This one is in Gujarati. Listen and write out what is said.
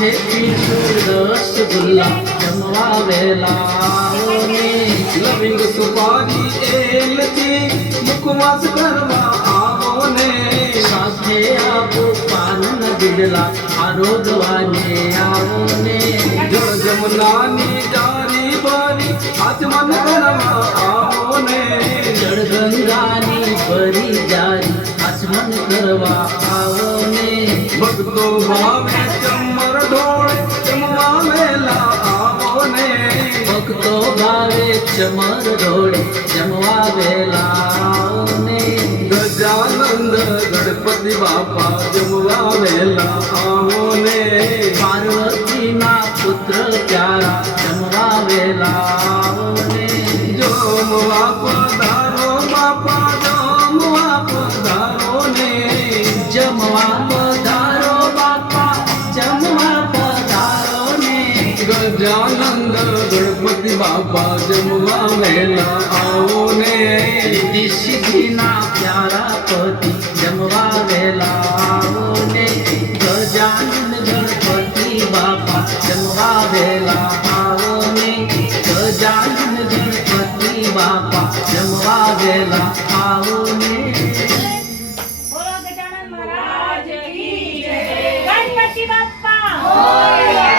સાથે પીશું રસગુલ્લા જમવા વેલાઓને લવિંગ સુપારી એલચી મુખવાસ કરવા આવો ને સાથે આપો પાન બિરલા આરોગવાને આવો ને જળ જમનાની જારી બારી આચમન કરવા આવો ને જળ ગંગાની ભરી જારી આચમન કરવા આવો ને ભક્તો ભાવે ચમર ઢોળે જમવા વેલા આવો ને ભક્તો ભાવે ચમર ઢોળે જમવા વેલાઓ ને ગજાનંદ ગણપતિ બાપા જમવા વેલા આવો ને પાર્વતીના પુત્ર પ્યારા જમવા વેલાઓ ને જમવા પધારો બાપા જમવા પધારો ને જમવા પધારો બાપા જમવા પધારો ને ગજાનંદ ગણપતિ બાપા જમવા વેલા આવો ને રિદ્ધિ સિદ્ધિના પ્યારા પતિ જમવા વેલાઓ ને ગજાનંદ ગણપતિ બાપા જમવા વેલા આવો ને ગજાનંદ ગણપતિ બાપા જમવા વેલા આવો ને બોલો ગજાનન મહારાજ કી જય. ગણપતિ બાપ્પા